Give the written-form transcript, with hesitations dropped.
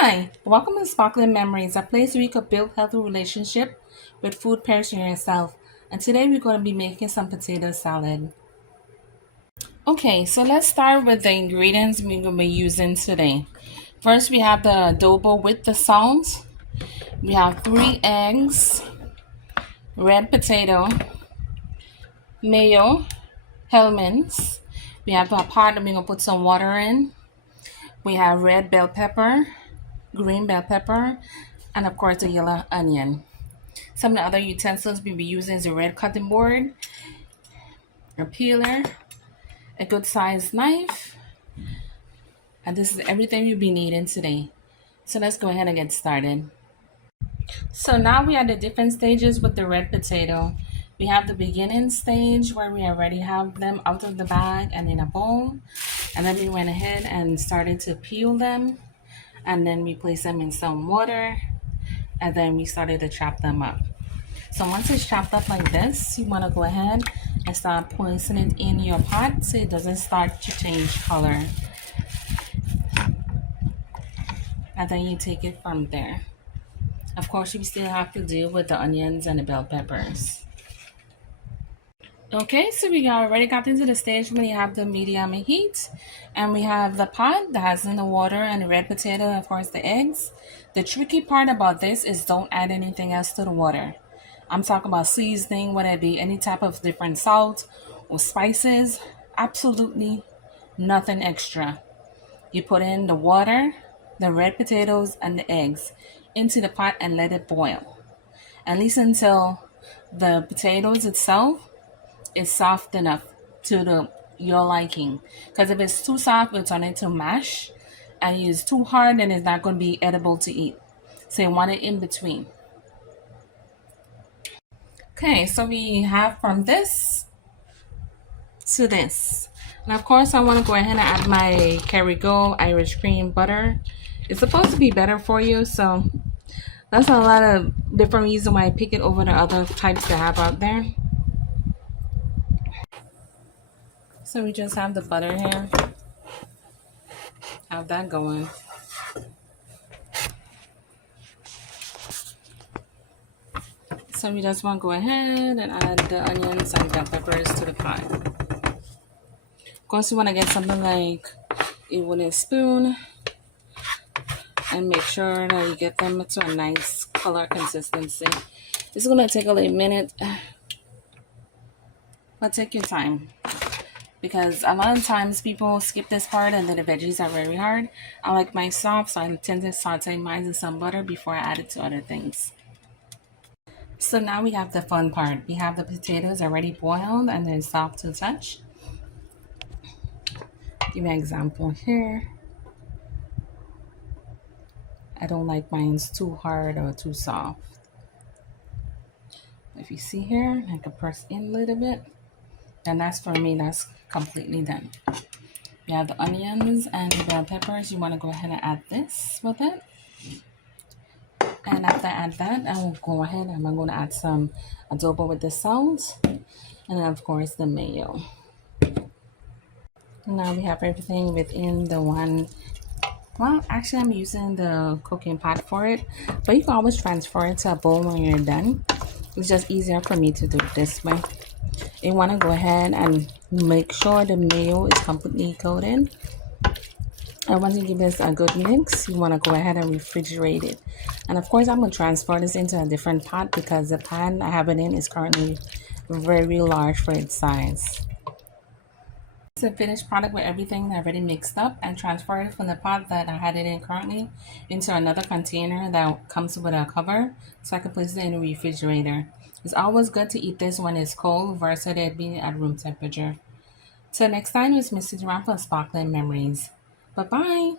Hi, welcome to Sparkling Memories, a place where you could build healthy relationship with food pairs and yourself. And today we're going to be making some potato salad. Okay, so let's start with the ingredients we're going to be using today. First, we have the adobo with the salt. We have 3 eggs, red potato, mayo, helminths. We have a pot that we're going to put some water in. We have red bell pepper, green bell pepper, and of course the yellow onion. Some of the other utensils we'll be using is a red cutting board, a peeler, a good sized knife, and this is everything you'll be needing today. So let's go ahead and get started. So now we are at the different stages with the red potato. We have the beginning stage where we already have them out of the bag and in a bowl. And then we went ahead and started to peel them. And then we place them in some water. And then we started to chop them up. So once it's chopped up like this, you want to go ahead and start placing it in your pot so it doesn't start to change color. And then you take it from there. Of course, you still have to deal with the onions and the bell peppers. Okay, so we already got into the stage when you have the medium heat, and we have the pot that has in the water and the red potato, and of course the eggs. The tricky part about this is don't add anything else to the water. I'm talking about seasoning, whether it be any type of different salt or spices, absolutely nothing extra. You put in the water, the red potatoes, and the eggs into the pot and let it boil. At least until the potatoes itself is soft enough to your liking. Because if it's too soft, it'll turn into mash. And if it's too hard, then it's not going to be edible to eat. So you want it in between. Okay, so we have from this to this. And of course, I want to go ahead and add my Kerrygold Irish cream butter. It's supposed to be better for you, so that's a lot of different reasons why I pick it over the other types they have out there. So we just have the butter here. Have that going. So we just want to go ahead and add the onions and bell peppers to the pot. Of course, you want to get something like a wooden spoon and make sure that you get them to a nice color consistency. It's going to take a little minute, but take your time. Because a lot of times people skip this part and then the veggies are very hard. I like mine soft, so I tend to saute mine in some butter before I add it to other things. So now we have the fun part. We have the potatoes already boiled and they're soft to touch. Give me an example here. I don't like mine's too hard or too soft. If you see here, I can press in a little bit. And that's for me, that's completely done. We have the onions and the bell peppers. You want to go ahead and add this with it. And after I add that, I will go ahead and I'm going to add some adobo with the salt. And then of course the mayo. Now we have everything within the one. Well, actually I'm using the cooking pot for it. But you can always transfer it to a bowl when you're done. It's just easier for me to do it this way. You want to go ahead and make sure the mayo is completely coated. And once you give this a good mix, you want to go ahead and refrigerate it. And of course, I'm going to transfer this into a different pot because the pan I have it in is currently very large for its size. It's a finished product with everything already mixed up and transfer it from the pot that I had it in currently into another container that comes with a cover so I can place it in the refrigerator. It's always good to eat this when it's cold versus it being at room temperature. Till next time, it's Mrs. Ram for Sparkling Memories. Bye-bye.